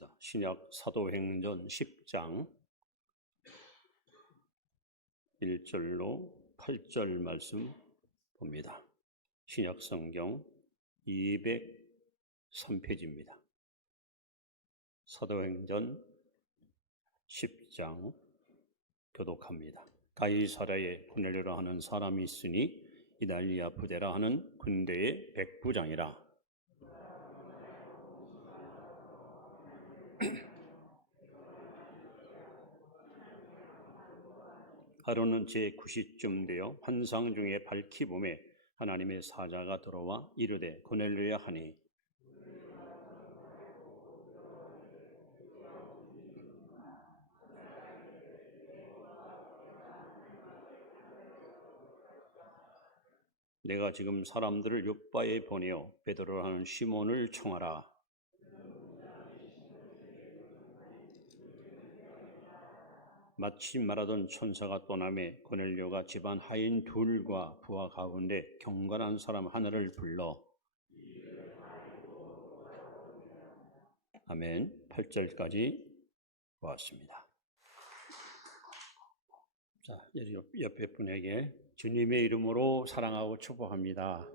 봅니다. 신약 사도행전 10장 1절로 8절 말씀 봅니다. 신약 성경 203페이지입니다. 사도행전 10장 교독합니다. 가이사랴에 고넬료라 하는 사람이 있으니 이달리아 부대라 하는 군대의 백부장이라. 하루는 제9시쯤 되어 환상 중에 밝히 보매 하나님의 사자가 들어와 이르되 고넬료야 하니, 내가 지금 사람들을 욥바에 보내어 베드로라 하는 시몬을 청하라. 마치 말하던 천사가 떠나매 고넬료가 집안 하인 둘과 부하 가운데 경건한 사람 하나를 불러. 아멘. 8절까지 보았습니다. 자, 옆에 분에게 주님의 이름으로 사랑하고 축복합니다.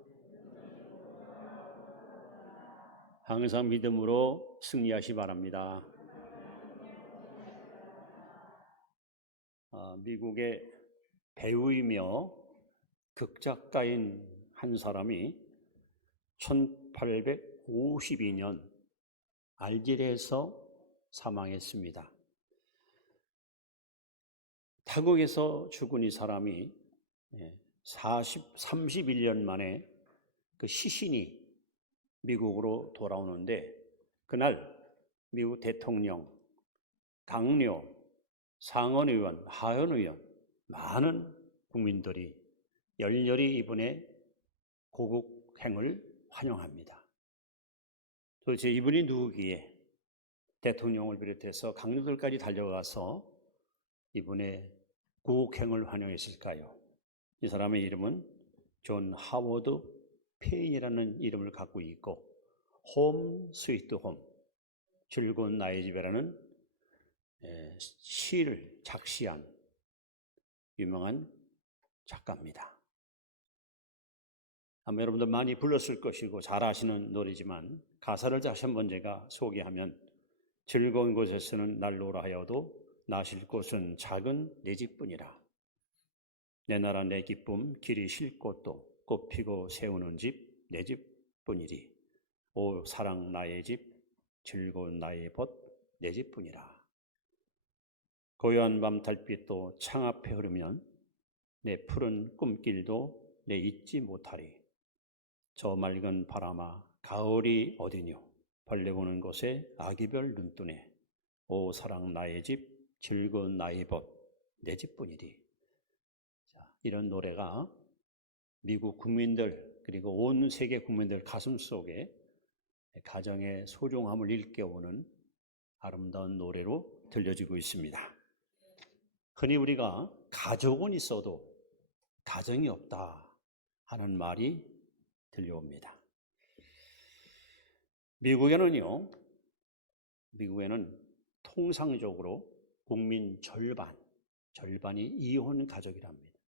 항상 믿음으로 승리하시 바랍니다. 미국의 배우이며 극작가인 한 사람이 1852년 알제리에서 사망했습니다. 타국에서 죽은 이 사람이 31년 만에 그 시신이 미국으로 돌아오는데, 그날 미국 대통령, 당뇨, 상원의원, 하원의원, 많은 국민들이 열렬히 이분의 고국행을 환영합니다. 도대체 이분이 누구기에 대통령을 비롯해서 강요들까지 달려가서 이분의 고국행을 환영했을까요? 이 사람의 이름은 존 하워드 페인이라는 이름을 갖고 있고, 홈 스위트 홈, 즐거운 나의 집이라는 시를 작시한 유명한 작가입니다. 아마 여러분들 많이 불렀을 것이고 잘 아시는 노래지만 가사를 다시 한번 제가 소개하면, 즐거운 곳에서는 날로라 하여도 나실 곳은 작은 내 집뿐이라. 내 나라 내 기쁨 길이 쉴 곳도 꽃피고 세우는 집 내 집뿐이리. 오 사랑 나의 집 즐거운 나의 벗 내 집뿐이라. 고요한 밤 달빛도 창 앞에 흐르면 내 푸른 꿈길도 내 잊지 못하리. 저 맑은 바람아 가을이 어디뇨. 벌레 보는 곳에 아기별 눈뜨네. 오 사랑 나의 집 즐거운 나의 벗 내 집뿐이리. 자, 이런 노래가 미국 국민들 그리고 온 세계 국민들 가슴 속에 가정의 소중함을 일깨우는 아름다운 노래로 들려지고 있습니다. 흔히 우리가 가족은 있어도 가정이 없다 하는 말이 들려옵니다. 미국에는 통상적으로 국민 절반이 이혼 가족이랍니다.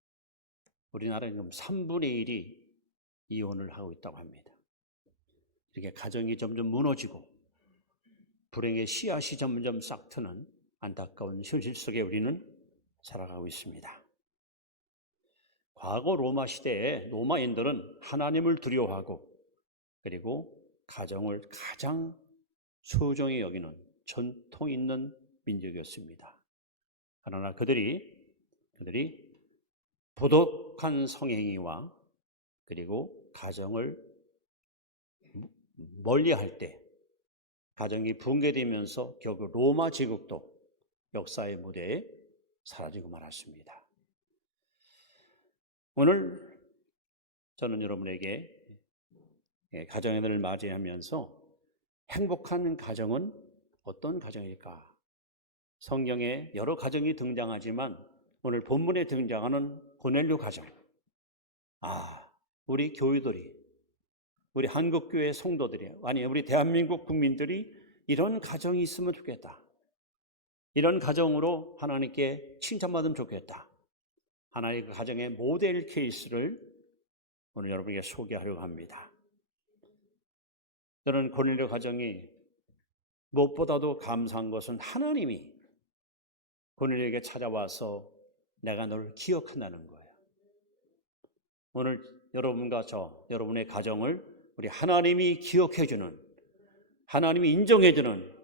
우리나라는 3분의 1이 이혼을 하고 있다고 합니다. 이렇게 가정이 점점 무너지고 불행의 씨앗이 점점 싹트는 안타까운 현실 속에 우리는 살아가고 있습니다. 과거 로마 시대에 로마인들은 하나님을 두려워하고 그리고 가정을 가장 소중히 여기는 전통 있는 민족이었습니다. 그러나 그들이 부독한 성행위와 그리고 가정을 멀리할 때 가정이 붕괴되면서 결국 로마 제국도 역사의 무대에 사라지고 말았습니다. 오늘 저는 여러분에게 가정의 날을 맞이하면서 행복한 가정은 어떤 가정일까? 성경에 여러 가정이 등장하지만 오늘 본문에 등장하는 고넬료 가정, 우리 교회들이, 우리 한국교회 성도들이, 우리 대한민국 국민들이 이런 가정이 있으면 좋겠다. 이런 가정으로 하나님께 칭찬받으면 좋겠다. 하나님의 그 가정의 모델 케이스를 오늘 여러분에게 소개하려고 합니다. 저는 고넬료 가정이 무엇보다도 감사한 것은 하나님이 고넬료에게 찾아와서 내가 너를 기억한다는 거예요. 오늘 여러분과 여러분의 가정을 우리 하나님이 기억해주는, 하나님이 인정해주는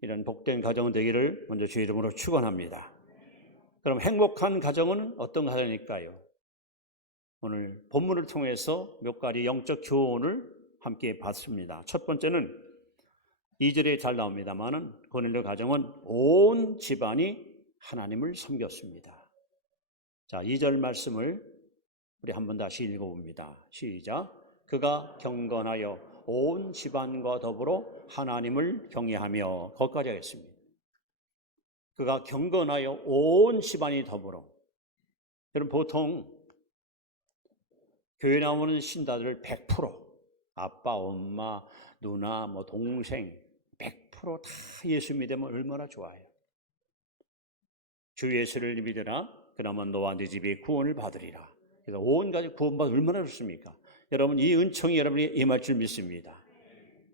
이런 복된 가정 되기를 먼저 주의 이름으로 축원합니다. 그럼 행복한 가정은 어떤 가정일까요? 오늘 본문을 통해서 몇 가지 영적 교훈을 함께 봤습니다. 첫 번째는 2절에 잘 나옵니다만은 고넬료 가정은 온 집안이 하나님을 섬겼습니다. 자, 2절 말씀을 우리 한번 다시 읽어봅니다. 시작. 그가 경건하여 온 집안과 더불어 하나님을 경외하며, 거기까지 하겠습니다. 그가 경건하여 온 집안이 더불어. 여러분, 보통 교회 나오는 신자들 100% 아빠, 엄마, 누나, 동생 100% 다 예수 믿으면 얼마나 좋아요. 주 예수를 믿으라, 그러면 너와 네 집이 구원을 받으리라. 그래서 온 가족 구원받아 얼마나 좋습니까? 여러분, 이 은총이 여러분이 임할 줄 믿습니다.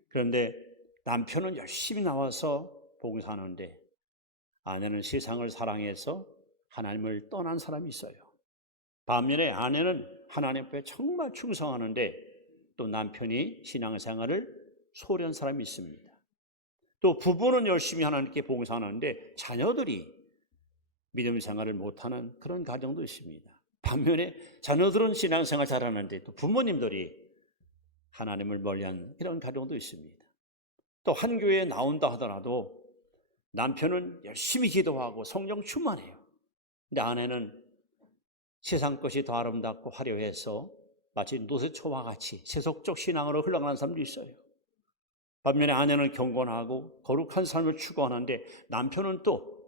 그런데 남편은 열심히 나와서 봉사하는데 아내는 세상을 사랑해서 하나님을 떠난 사람이 있어요. 반면에 아내는 하나님 앞에 정말 충성하는데 또 남편이 신앙생활을 소홀히 한 사람이 있습니다. 또 부부는 열심히 하나님께 봉사하는데 자녀들이 믿음 생활을 못하는 그런 가정도 있습니다. 반면에 자녀들은 신앙생활 잘하는데 또 부모님들이 하나님을 멀리한 이런 가정도 있습니다. 또 한 교회에 나온다 하더라도 남편은 열심히 기도하고 성령 충만해요. 근데 아내는 세상 것이 더 아름답고 화려해서 마치 노새초와 같이 세속적 신앙으로 흘러가는 사람도 있어요. 반면에 아내는 경건하고 거룩한 삶을 추구하는데 남편은 또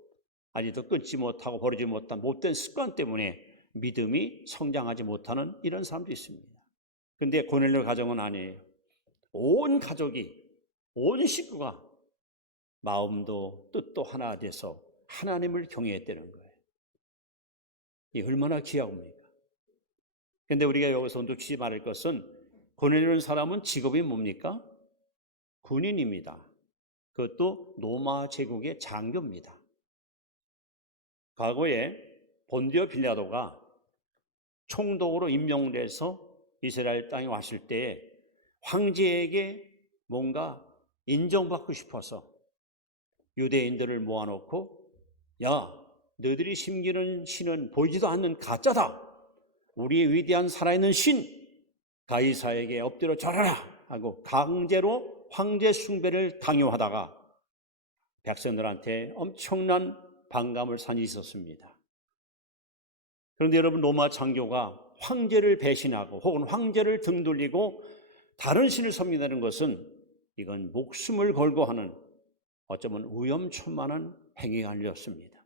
아직도 끊지 못하고 버리지 못한 못된 습관 때문에 믿음이 성장하지 못하는 이런 사람도 있습니다. 그런데 고넬료 가정은 아니에요. 온 가족이, 온 식구가 마음도 뜻도 하나 돼서 하나님을 경외했다는 거예요. 이게 얼마나 귀하옵니까? 그런데 우리가 여기서 놓치지 말을 것은 고넬료라는 사람은 직업이 뭡니까? 군인입니다. 그것도 로마 제국의 장교입니다. 과거에 본디오 빌라도가 총독으로 임명돼서 이스라엘 땅에 왔을 때 황제에게 뭔가 인정받고 싶어서 유대인들을 모아놓고, 야, 너희들이 섬기는 신은 보이지도 않는 가짜다. 우리의 위대한 살아있는 신 가이사에게 엎드려 절하라 하고 강제로 황제 숭배를 강요하다가 백성들한테 엄청난 반감을 산 일이 있었습니다. 그런데 여러분, 로마 장교가 황제를 배신하고 혹은 황제를 등돌리고 다른 신을 섬긴다는 것은 이건 목숨을 걸고 하는 어쩌면 위험천만한 행위가 아니었습니다.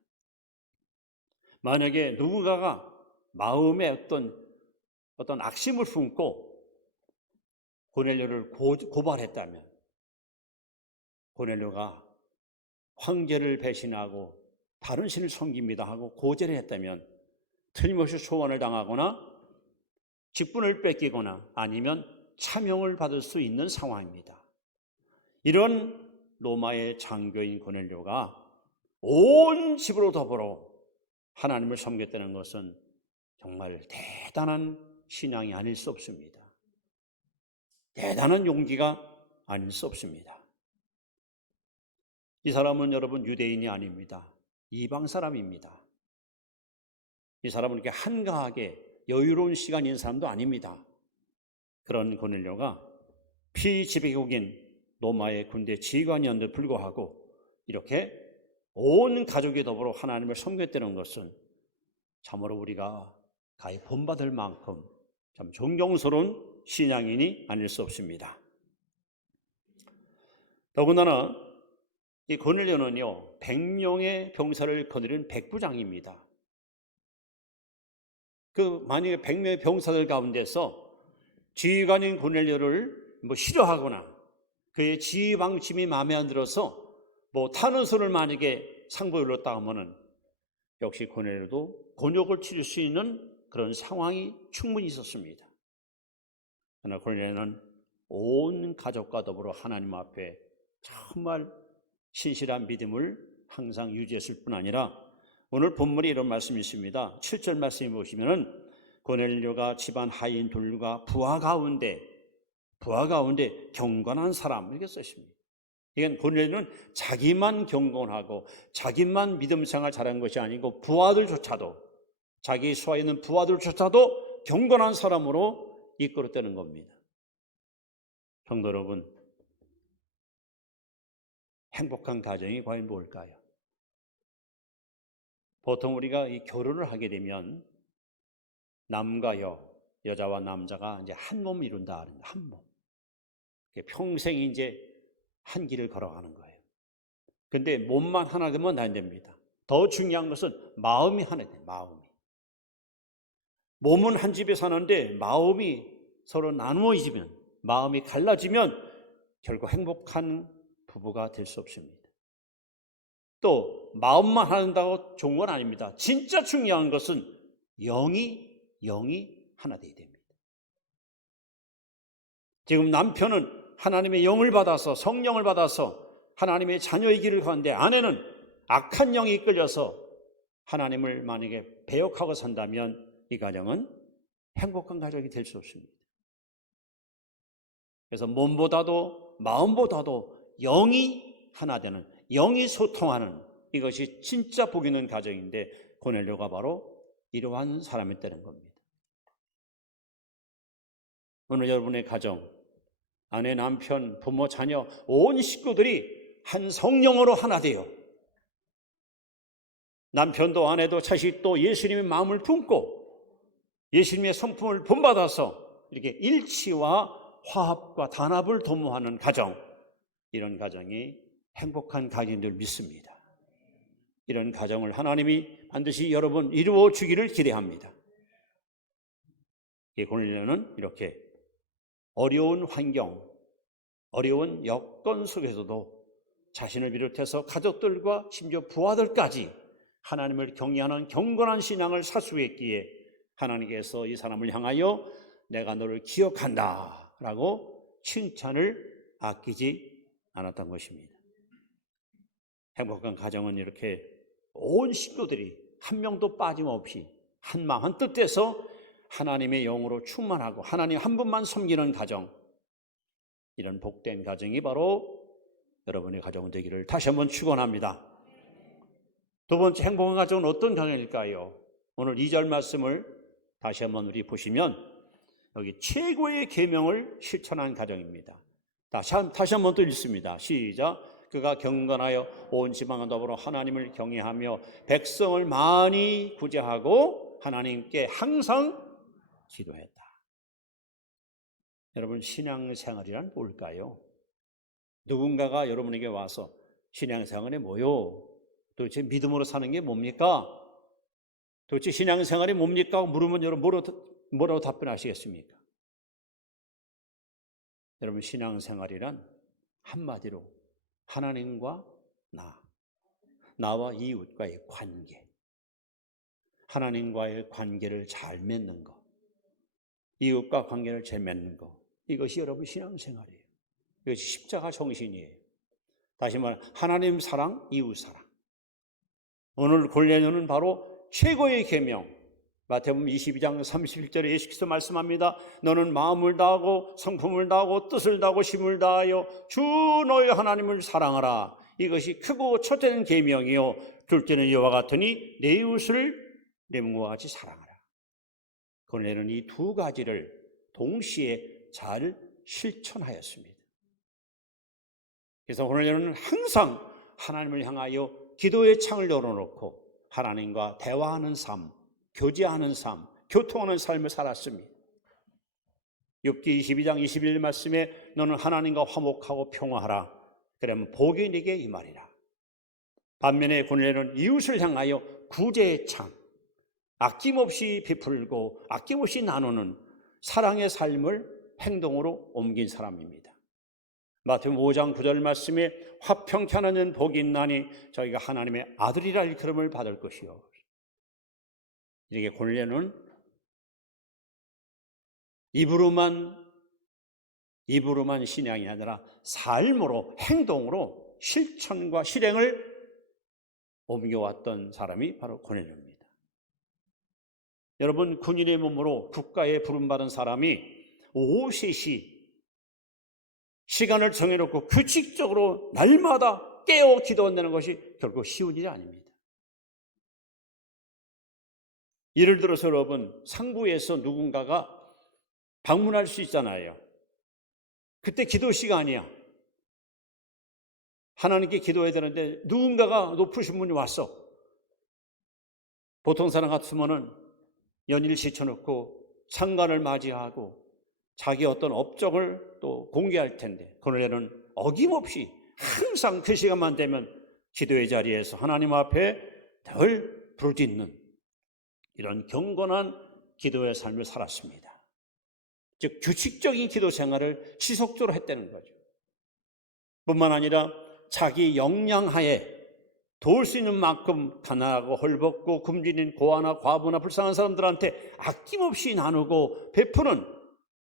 만약에 누군가가 마음에 어떤 악심을 품고 고넬료를 고발했다면 고넬료가 황제를 배신하고 다른 신을 섬깁니다 하고 고제를 했다면 틀림없이 소환을 당하거나 직분을 뺏기거나 아니면 차명을 받을 수 있는 상황입니다. 이런 로마의 장교인 고넬료가 온 집으로 더불어 하나님을 섬겼다는 것은 정말 대단한 신앙이 아닐 수 없습니다. 대단한 용기가 아닐 수 없습니다. 이 사람은 여러분 유대인이 아닙니다. 이방 사람입니다. 이 사람은 이렇게 한가하게 여유로운 시간이 있는 사람도 아닙니다. 그런 고넬료가 피지배국인 로마의 군대 지휘관이었는데 불구하고 이렇게 온 가족이 더불어 하나님을 섬겼다는 것은 참으로 우리가 가히 본받을 만큼 참 존경스러운 신앙인이 아닐 수 없습니다. 더군다나 이 고넬료는요 100명의 병사를 거느린 백부장입니다. 만약에 100명의 병사들 가운데서 지휘관인 고넬료를 싫어하거나 그의 지휘 방침이 마음에 안 들어서 뭐 탄원서를 만약에 상부에 올렸다 하면은 역시 고넬료도 곤욕을 치를 수 있는 그런 상황이 충분히 있었습니다. 그러나 고넬료는 온 가족과 더불어 하나님 앞에 정말 신실한 믿음을 항상 유지했을 뿐 아니라 오늘 본문에 이런 말씀이 있습니다. 7절 말씀에 보시면은 고넬료가 집안 하인 둘과 부하 가운데 경건한 사람 이렇게 쓰십니다. 이건 고넬료는 자기만 경건하고 자기만 믿음 생활 잘한 것이 아니고 부하들조차도 자기 수하에 있는 부하들조차도 경건한 사람으로 이끌었다는 겁니다. 성도 여러분, 행복한 가정이 과연 뭘까요? 보통 우리가 이 결혼을 하게 되면 남과 여자와 남자가 이제 한 몸 이룬다. 한 몸. 평생 이제 한 길을 걸어가는 거예요. 근데 몸만 하나 되면 안 됩니다. 더 중요한 것은 마음이 하나 돼요. 몸은 한 집에 사는데 마음이 서로 나누어지면, 마음이 갈라지면 결국 행복한 부부가 될 수 없습니다. 또 마음만 한다고 좋은 건 아닙니다. 진짜 중요한 것은 영이 하나 되어야 됩니다. 지금 남편은 하나님의 영을 받아서 성령을 받아서 하나님의 자녀의 길을 가는데 아내는 악한 영이 이끌려서 하나님을 만약에 배역하고 산다면 이 가정은 행복한 가정이 될 수 없습니다. 그래서 몸보다도 마음보다도 영이 하나 되는, 영이 소통하는 이것이 진짜 복 있는 가정인데 고넬료가 바로 이러한 사람이었다는 겁니다. 오늘 여러분의 가정, 아내, 남편, 부모, 자녀, 온 식구들이 한 성령으로 하나 돼요. 남편도 아내도 자식도 예수님의 마음을 품고 예수님의 성품을 본받아서 이렇게 일치와 화합과 단합을 도모하는 가정, 이런 가정이 행복한 가정인 줄 믿습니다. 이런 가정을 하나님이 반드시 여러분 이루어 주기를 기대합니다. 고넬료는 이렇게 어려운 환경, 어려운 여건 속에서도 자신을 비롯해서 가족들과 심지어 부하들까지 하나님을 경외하는 경건한 신앙을 사수했기에 하나님께서 이 사람을 향하여 내가 너를 기억한다 라고 칭찬을 아끼지 않았던 것입니다. 행복한 가정은 이렇게 온 식구들이 한 명도 빠짐없이 한 마음 한 뜻에서 하나님의 영으로 충만하고 하나님 한 분만 섬기는 가정, 이런 복된 가정이 바로 여러분의 가정 되기를 다시 한번 축원합니다. 두 번째 행복한 가정은 어떤 가정일까요? 오늘 2절 말씀을 다시 한번 우리 보시면 여기 최고의 계명을 실천한 가정입니다. 다시 한번 또 읽습니다. 시작. 그가 경건하여 온 지방과 더불어 하나님을 경외하며 백성을 많이 구제하고 하나님께 항상 기도했다. 여러분, 신앙생활이란 뭘까요? 누군가가 여러분에게 와서 신앙생활이 뭐요? 도대체 믿음으로 사는 게 뭡니까? 도대체 신앙생활이 뭡니까? 물으면 여러분 뭐라고 답변하시겠습니까? 여러분, 신앙생활이란 한마디로 하나님과 나와 이웃과의 관계, 하나님과의 관계를 잘 맺는 것, 이웃과 관계를 잘 맺는 것, 이것이 여러분 신앙생활이에요. 이것이 십자가 정신이에요. 다시 말해 하나님 사랑, 이웃 사랑. 오늘 고넬료는 바로 최고의 계명, 마태복음 22장 31절에 예수께서 말씀합니다. 너는 마음을 다하고 성품을 다하고 뜻을 다하고 힘을 다하여 주 너의 하나님을 사랑하라. 이것이 크고 첫째는 계명이요 둘째는 이와 같으니 내 이웃을 내 몸과 같이 사랑하라. 고넬료는 이 두 가지를 동시에 잘 실천하였습니다. 그래서 고넬료는 항상 하나님을 향하여 기도의 창을 열어놓고 하나님과 대화하는 삶, 교제하는 삶, 교통하는 삶을 살았습니다. 욥기 22장 21절 말씀에 너는 하나님과 화목하고 평화하라. 그러면 복이 네게 임하리라. 반면에 고넬료는 이웃을 향하여 구제의 창, 아낌없이 베풀고 아낌없이 나누는 사랑의 삶을 행동으로 옮긴 사람입니다. 마태복음 5장 9절 말씀에 화평케 하는 복이 있나니 저희가 하나님의 아들이라 일컬음을 받을 것이요. 이렇게 고넬료는 입으로만 신앙이 아니라 삶으로, 행동으로 실천과 실행을 옮겨왔던 사람이 바로 고넬료입니다. 여러분, 군인의 몸으로 국가에 부름받은 사람이 오후 3시 시간을 정해놓고 규칙적으로 날마다 깨어 기도한다는 것이 결코 쉬운 일이 아닙니다. 예를 들어서 여러분, 상부에서 누군가가 방문할 수 있잖아요. 그때 기도 시간이야. 하나님께 기도해야 되는데 누군가가 높으신 분이 왔어. 보통 사람 같으면은 연일 시켜놓고 상관을 맞이하고 자기 어떤 업적을 또 공개할 텐데, 고넬료는 어김없이 항상 그 시간만 되면 기도의 자리에서 하나님 앞에 늘 부르짖는 이런 경건한 기도의 삶을 살았습니다. 즉 규칙적인 기도 생활을 지속적으로 했다는 거죠. 뿐만 아니라 자기 역량하에 도울 수 있는 만큼 가난하고 헐벗고 굶주린 고아나 과부나 불쌍한 사람들한테 아낌없이 나누고 베푸는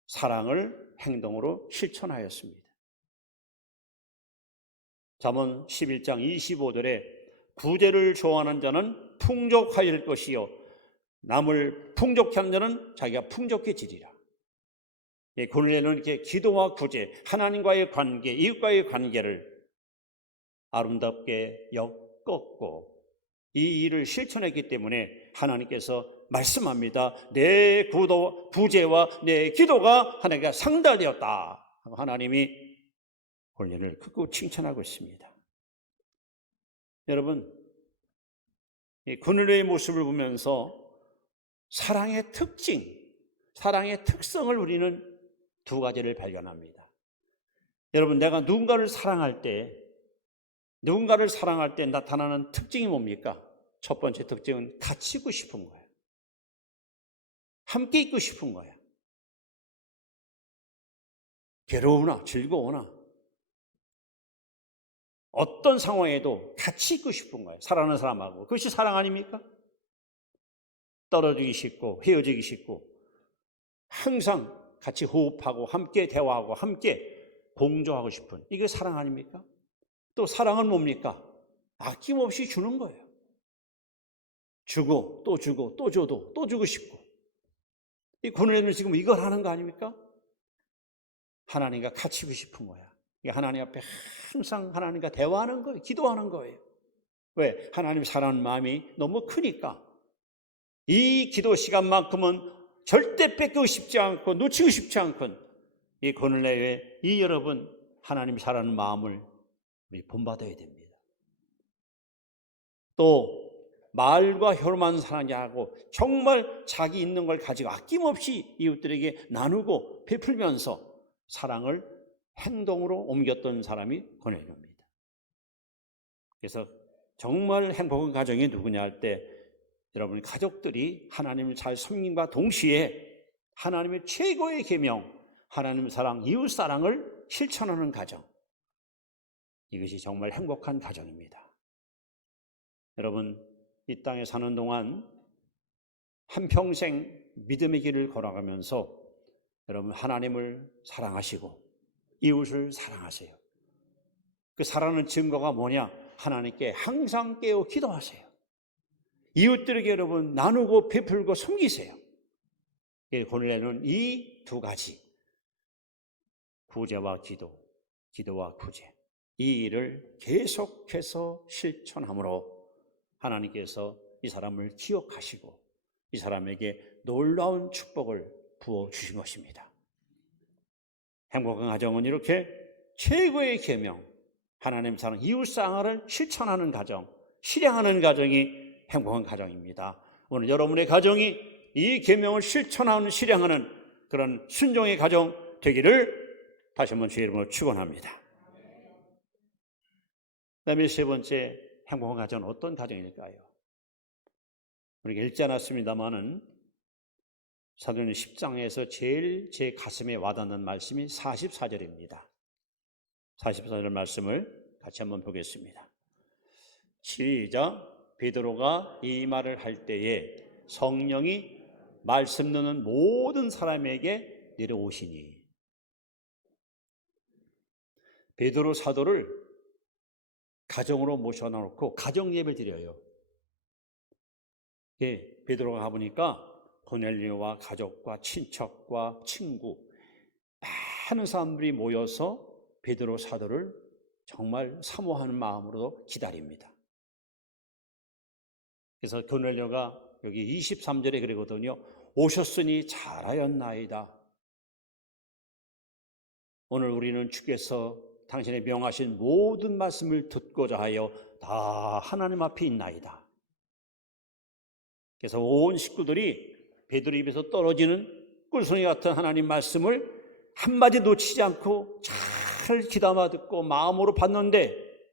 사랑을 행동으로 실천하였습니다. 잠언 11장 25절에 구제를 좋아하는 자는 풍족하일 것이요 남을 풍족케 하는 자는 자기가 풍족해지리라. 고넬료는 이렇게 기도와 구제, 하나님과의 관계, 이웃과의 관계를 아름답게 엮었고 이 일을 실천했기 때문에 하나님께서 말씀합니다. 내 구제와 내 기도가 하나님께 상달되었다. 하나님이 고넬료를 크고 칭찬하고 있습니다. 여러분, 이 고넬료의 모습을 보면서 사랑의 특징, 사랑의 특성을 우리는 두 가지를 발견합니다. 여러분, 내가 누군가를 사랑할 때 나타나는 특징이 뭡니까? 첫 번째 특징은 같이 있고 싶은 거예요. 함께 있고 싶은 거예요. 괴로우나 즐거우나 어떤 상황에도 같이 있고 싶은 거예요. 사랑하는 사람하고. 그것이 사랑 아닙니까? 떨어지기 싫고 헤어지기 싫고 항상 같이 호흡하고 함께 대화하고 함께 공조하고 싶은, 이게 사랑 아닙니까? 또 사랑은 뭡니까? 아낌없이 주는 거예요. 주고 또 주고 또 줘도 또 주고 싶고. 이 고넬료는 지금 이걸 하는 거 아닙니까? 하나님과 같이 있고 싶은 거야. 하나님 앞에 항상 하나님과 대화하는 거예요. 기도하는 거예요. 왜? 하나님 사랑하는 마음이 너무 크니까. 이 기도 시간만큼은 절대 뺏기고 싶지 않고 놓치고 싶지 않고 이 고넬료의 이 여러분 하나님 사랑하는 마음을 우리 본받아야 됩니다. 또 말과 혀로만 사랑하지 않고 정말 자기 있는 걸 가지고 아낌없이 이웃들에게 나누고 베풀면서 사랑을 행동으로 옮겼던 사람이 고넬료입니다. 그래서 정말 행복한 가정이 누구냐 할 때 여러분 가족들이 하나님을 잘 섬김과 동시에 하나님의 최고의 계명, 하나님의 사랑, 이웃 사랑을 실천하는 가정, 이것이 정말 행복한 가정입니다. 여러분, 이 땅에 사는 동안 한평생 믿음의 길을 걸어가면서 여러분 하나님을 사랑하시고 이웃을 사랑하세요. 그 사랑하는 증거가 뭐냐? 하나님께 항상 깨어 기도하세요. 이웃들에게 여러분 나누고 베풀고 섬기세요. 고넬료는 이 두 가지, 구제와 기도, 기도와 구제, 이 일을 계속해서 실천함으로 하나님께서 이 사람을 기억하시고 이 사람에게 놀라운 축복을 부어주신 것입니다. 행복한 가정은 이렇게 최고의 계명, 하나님 사랑, 이웃 사랑을 실천하는 가정, 실행하는 가정이 행복한 가정입니다. 오늘 여러분의 가정이 이 계명을 실천하는, 실행하는 그런 순종의 가정 되기를 다시 한번 주의 이름으로 축원합니다. 그다음에 세 번째, 행복한 가정은 어떤 가정일까요? 우리가 읽지 않았습니다마는 사도행전 10장에서 제일 제 가슴에 와닿는 말씀이 44절입니다. 44절 말씀을 같이 한번 보겠습니다. 시작. 베드로가 이 말을 할 때에 성령이 말씀 듣는 모든 사람에게 내려오시니. 베드로 사도를 가정으로 모셔놓고 가정 예배를 드려요. 베드로가 가보니까 고넬료와 가족과 친척과 친구 많은 사람들이 모여서 베드로 사도를 정말 사모하는 마음으로 기다립니다. 그래서 고넬료가 여기 23절에 그러거든요. 오셨으니 잘하였나이다. 오늘 우리는 주께서 당신의 명하신 모든 말씀을 듣고자 하여 다 하나님 앞에 있나이다. 그래서 온 식구들이 베드로 입에서 떨어지는 꿀송이 같은 하나님 말씀을 한마디 놓치지 않고 잘 귀담아 듣고 마음으로 봤는데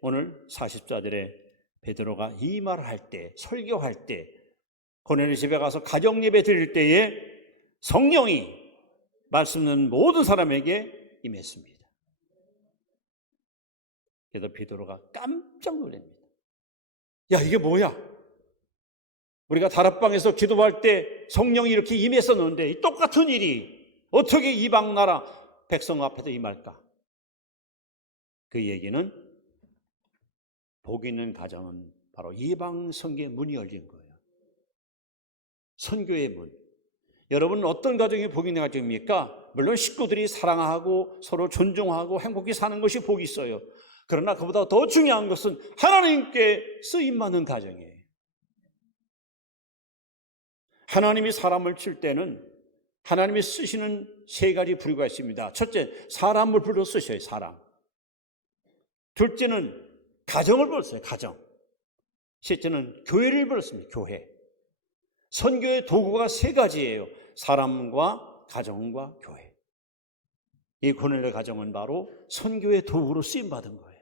오늘 44절에 베드로가 이 말을 할 때, 설교할 때, 고넬료 집에 가서 가정 예배 드릴 때에 성령이 말씀 듣는 모든 사람에게 임했습니다. 그래서 베드로가 깜짝 놀랍니다. 야, 이게 뭐야? 우리가 다락방에서 기도할 때 성령이 이렇게 임했었는데 이 똑같은 일이 어떻게 이방 나라 백성 앞에서 임할까? 그 얘기는 복 있는 가정은 바로 이방 선교의 문이 열린 거예요. 선교의 문. 여러분은 어떤 가정이 복 있는 가정입니까? 물론 식구들이 사랑하고 서로 존중하고 행복히 사는 것이 복이 있어요. 그러나 그보다 더 중요한 것은 하나님께 쓰임받는 가정이에요. 하나님이 사람을 칠 때는 하나님이 쓰시는 세 가지 부류가 있습니다. 첫째, 사람을 불러 쓰셔요. 사람. 둘째는 가정을 불렀어요. 가정. 셋째는 교회를 불렀습니다. 교회. 선교의 도구가 세 가지예요. 사람과 가정과 교회. 이 고넬료 가정은 바로 선교의 도구로 쓰임받은 거예요.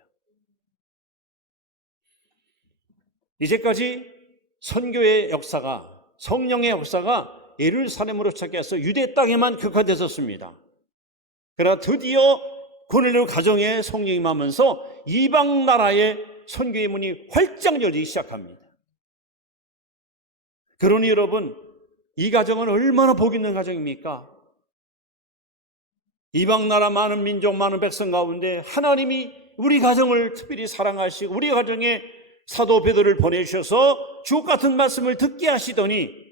이제까지 선교의 역사가, 성령의 역사가 예루살렘으로 시작해서 유대 땅에만 극화됐었습니다. 그러나 드디어 고넬료 가정에 성령이 임하면서 이방 나라의 선교의 문이 활짝 열리기 시작합니다. 그러니 여러분, 이 가정은 얼마나 복 있는 가정입니까? 이방 나라 많은 민족, 많은 백성 가운데 하나님이 우리 가정을 특별히 사랑하시고 우리 가정에 사도 베드로를 보내주셔서 주옥 같은 말씀을 듣게 하시더니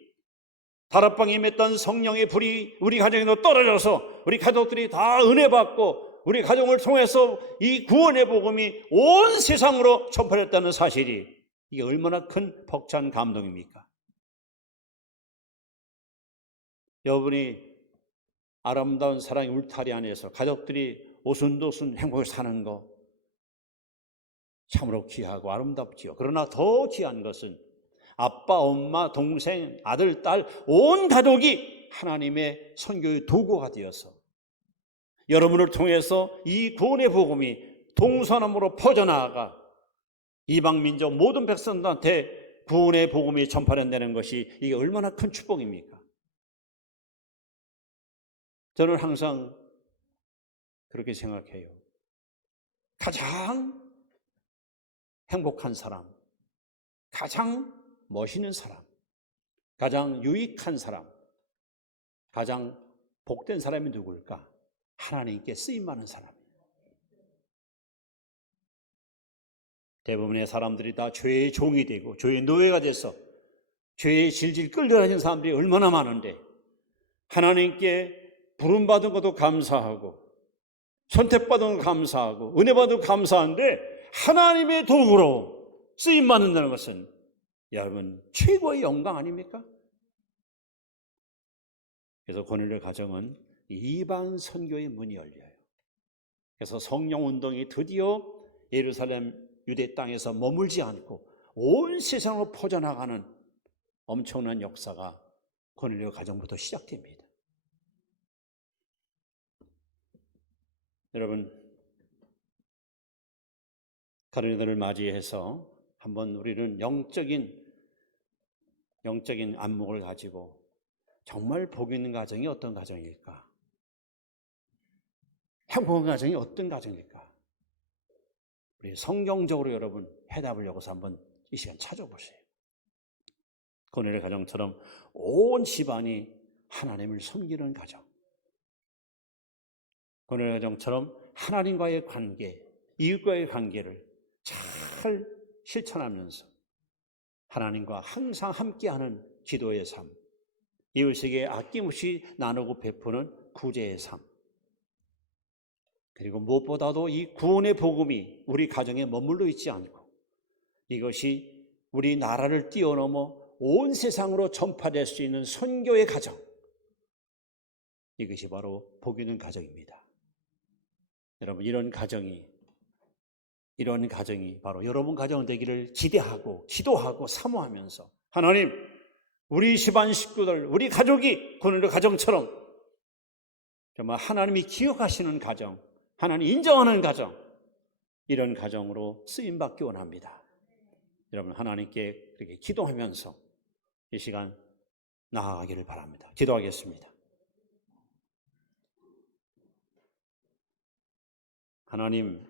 다락방에 맺던 성령의 불이 우리 가정에도 떨어져서 우리 가족들이 다 은혜 받고 우리 가정을 통해서 이 구원의 복음이 온 세상으로 전파됐다는 사실이 이게 얼마나 큰 벅찬 감동입니까? 여러분이 아름다운 사랑의 울타리 안에서 가족들이 오순도순 행복하게 사는 거 참으로 귀하고 아름답지요. 그러나 더 귀한 것은 아빠, 엄마, 동생, 아들, 딸 온 가족이 하나님의 선교의 도구가 되어서 여러분을 통해서 이 구원의 복음이 동서남으로 퍼져나가 이방 민족 모든 백성들한테 구원의 복음이 전파된다는 것이 이게 얼마나 큰 축복입니까? 저는 항상 그렇게 생각해요. 가장 행복한 사람, 가장 멋있는 사람, 가장 유익한 사람, 가장 복된 사람이 누구일까? 하나님께 쓰임받는 사람이에요. 대부분의 사람들이 다 죄의 종이 되고 죄의 노예가 돼서 죄에 질질 끌려다니는 사람들이 얼마나 많은데 하나님께 부름받은 것도 감사하고 선택받은 것도 감사하고 은혜받은 것도 감사한데 하나님의 도구로 쓰임받는다는 것은 여러분 최고의 영광 아닙니까? 그래서 고넬료 가정은 이방 선교의 문이 열려요. 그래서 성령 운동이 드디어 예루살렘 유대 땅에서 머물지 않고 온 세상으로 퍼져나가는 엄청난 역사가 고넬료 가정부터 시작됩니다. 여러분, 가련이들을 맞이해서 한번 우리는 영적인 안목을 가지고 정말 복 있는 가정이 어떤 가정일까? 행복한 가정이 어떤 가정일까? 우리 성경적으로 여러분 해답을 여기서 한번 이 시간 찾아보세요. 고넬의 가정처럼 온 집안이 하나님을 섬기는 가정. 고넬의 가정처럼 하나님과의 관계, 이웃과의 관계를 잘 실천하면서 하나님과 항상 함께하는 기도의 삶, 이웃에게 아낌없이 나누고 베푸는 구제의 삶, 그리고 무엇보다도 이 구원의 복음이 우리 가정에 머물러 있지 않고 이것이 우리 나라를 뛰어넘어 온 세상으로 전파될 수 있는 선교의 가정, 이것이 바로 복 있는 가정입니다. 여러분, 이런 가정이 바로 여러분 가정 되기를 기대하고 기도하고 사모하면서 하나님, 우리 집안 식구들, 우리 가족이 고넬의 가정처럼 정말 하나님이 기억하시는 가정, 하나님 인정하는 가정, 이런 가정으로 쓰임받기 원합니다. 여러분, 하나님께 그렇게 기도하면서 이 시간 나아가기를 바랍니다. 기도하겠습니다. 하나님,